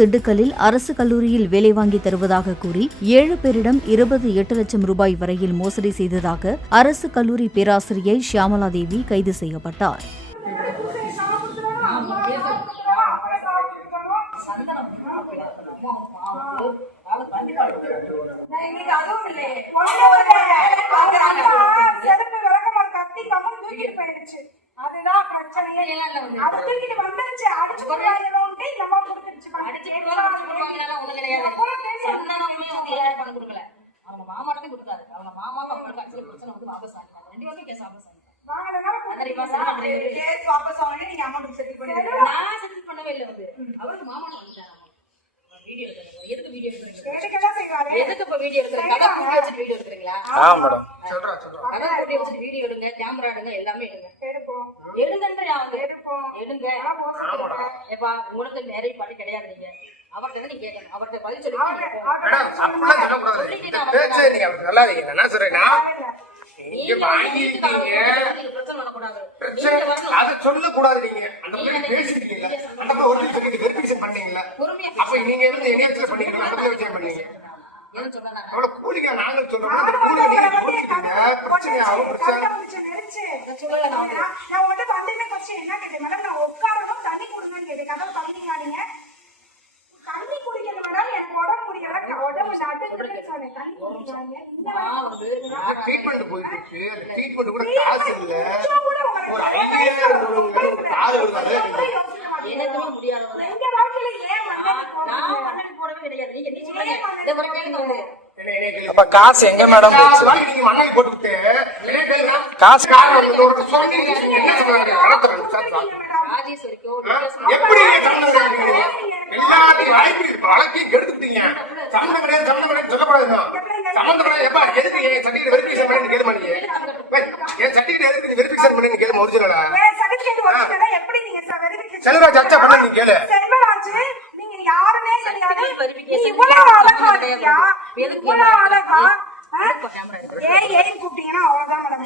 திண்டுக்கல்லில் அரசு கல்லூரியில் வேலை வாங்கி தருவதாக கூறி 7 பேரிடம் 28 லட்சம் ரூபாய் வரையில் மோசடி செய்ததாக அரசு கல்லூரி பேராசிரியை ஷியாமலா தேவி கைது செய்யப்பட்டார். அதுதான் பிரச்சனையே. அதுக்கு வந்துருச்சு அடிச்சு போடுறாங்கன்னு நம்ம கொடுத்துருச்சு. அடிச்சு போடுவாங்க ஒண்ணு கிடையாது. சந்தனமே வந்து யாரும் பணம் கொடுக்கல. அவங்க மாமாட்டே கொடுத்தாரு. அவங்க மாமா பக்கம் அடிச்சு பிரச்சனை வந்து வாபஸ் ஆனாங்க. ரெண்டு பேரும் கேஸ் வாபஸ் ஆனாங்க. கேஸ் வாபஸ் ஆனே நீங்க அமௌண்ட் செட்டில் பண்ணிடுங்க. நான் செட்டில் பண்ணவே இல்ல வந்து. அவருக்கு மாமாட்ட வந்துட்டாங்க. வீடியோ எடுக்கறீங்க. எதுக்கு வீடியோ எடுக்கறீங்க? எடுக்கதான் செய்வாரே. எதுக்கு இப்ப வீடியோ எடுக்கறீங்க? கதை போட்டு வச்சு வீடியோ எடுக்கறீங்களா? மேடம். சொல்றேன். கதை போட்டு வச்சு வீடியோ எடுங்க, கேமரா எடுங்க, எல்லாமே எடுங்க. எடுப்போம். எடுங்கன்ற யாவது எடுப்போம். எடுங்க. ஏப்பா உங்களுக்கு நிறைய பண்ணி கிடையாது நீங்க. அவர்ட்ட நீங்க கேட்கணும். அவர்ட்ட பதில் சொல்லி மேடம் அப்படிலாம் சொல்ல கூடாது. பேச்சே நீங்க அப்படி நல்லா இருக்கீங்க. என்ன சொல்றேன்னா நீங்க வாங்கிட்டீங்க. பிரச்சனை பண்ண கூடாது. அது சொல்ல கூடாது. நீங்க அந்த மாதிரி பேசிட்டீங்க. அந்த ஒரு செகண்ட் வெரிஃபிகேஷன் பண்ணீங்களா? அப்ப நீங்க வந்து என்ஹெச்ல பண்ணீங்களா? அப்ப வெரிஃபிகேஷன் பண்ணீங்க. ஏன் சொல்றாங்க? அவள கூலிங்க நாங்க சொல்றோம். கூலிங்க நீங்க போட்டுட்டீங்க. பிரச்சனை ஆகும். பிரச்சனை நெரிச்சு சொல்லல. நான் உடனே வந்தேனே क्वेश्चन என்ன கேட்டேன் மேடம், நான் உட்காரணும் தண்ணி குடுங்கன்னு கேட்டேன். கதவு தண்ணிக்காதீங்க. தண்ணி குடிக்கணும் மேடம், எனக்கு உடம்பு முடியல. உடம்பு நடுக்குன்னு சொன்னேன். தண்ணி குடிக்காதீங்க. நான் வந்து ட்ரீட்மென்ட் போயிட்டு இருக்கு. ட்ரீட்மென்ட் கூட காசு இல்ல. ஒரு ஐடியா உங்களுக்கு கால் வருது. எனக்குமே முடியாது. எங்க வாழ்க்கையில ஏன் நான் மண்ணடி போடவே கிடையாது. நீங்க என்ன சொல்றீங்க? இந்த முறை கேளுங்க. அப்ப காசு எங்க மேடம் போச்சு? நீங்க மண்ணை போட்டுட்டு காசு காரணம் சொன்னீங்க. என்ன சொல்றாங்க? எப்படி எல்லாத்தையும் வழக்கையும் கெடுத்துட்டீங்க. சம்மந்தம் கிடையாது சொல்லக்கூடாது. சம்மந்தம் கிடையாது. எப்ப எதுக்கு என் சர்டிபிகேட் வெரிஃபிகேஷன் பண்ணி கேள்வி பண்ணீங்க? என் சர்டிபிகேட் எதுக்கு வெரிஃபிகேஷன் பண்ணி கேள்வி ஒரிஜினலா? செல்வராஜ் அச்சா பண்ண நீங்க கேளு. நீங்க யாருமே தெரியாது. இவ்வளவு அழகா இருக்கியா? இவ்வளவு அழகா ஏன் கூப்பிட்டீங்கன்னா அவ்வளவுதான்.